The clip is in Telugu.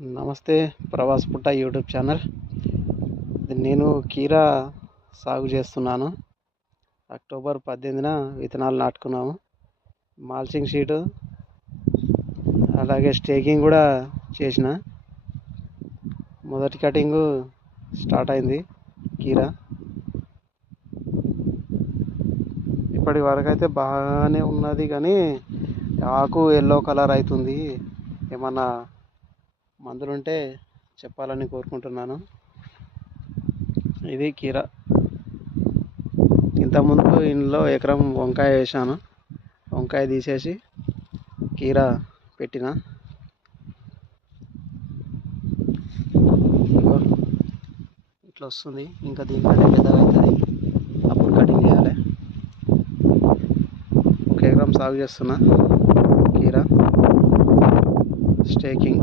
నమస్తే. ప్రవాస్ పుట్ట యూట్యూబ్ ఛానల్. నేను కీరా సాగు చేస్తున్నాను. అక్టోబర్ 18న విత్తనాలు నాటుకున్నాము. మాల్చింగ్ షీటు అలాగే స్టేకింగ్ కూడా చేసిన. మొదటి కటింగు స్టార్ట్ అయింది కీరా. ఇప్పటి వరకు అయితే బాగానే ఉన్నది, కానీ ఆకు ఎల్లో కలర్ అవుతుంది. ఏమన్నా మందులుంటే చెప్పాలని కోరుకుంటున్నాను. ఇది కీరా. ఇంతకుముందు ఇంట్లో ఎకరం వంకాయ వేసాను. వంకాయ తీసేసి కీరా పెట్టిన. ఇట్లా వస్తుంది. ఇంకా దీనికంటే పెద్దగా అవుతుంది, అప్పుడు కటింగ్ చేయాలి. 1 ఎకరం సాగు చేస్తున్నా కీరా స్టేకింగ్.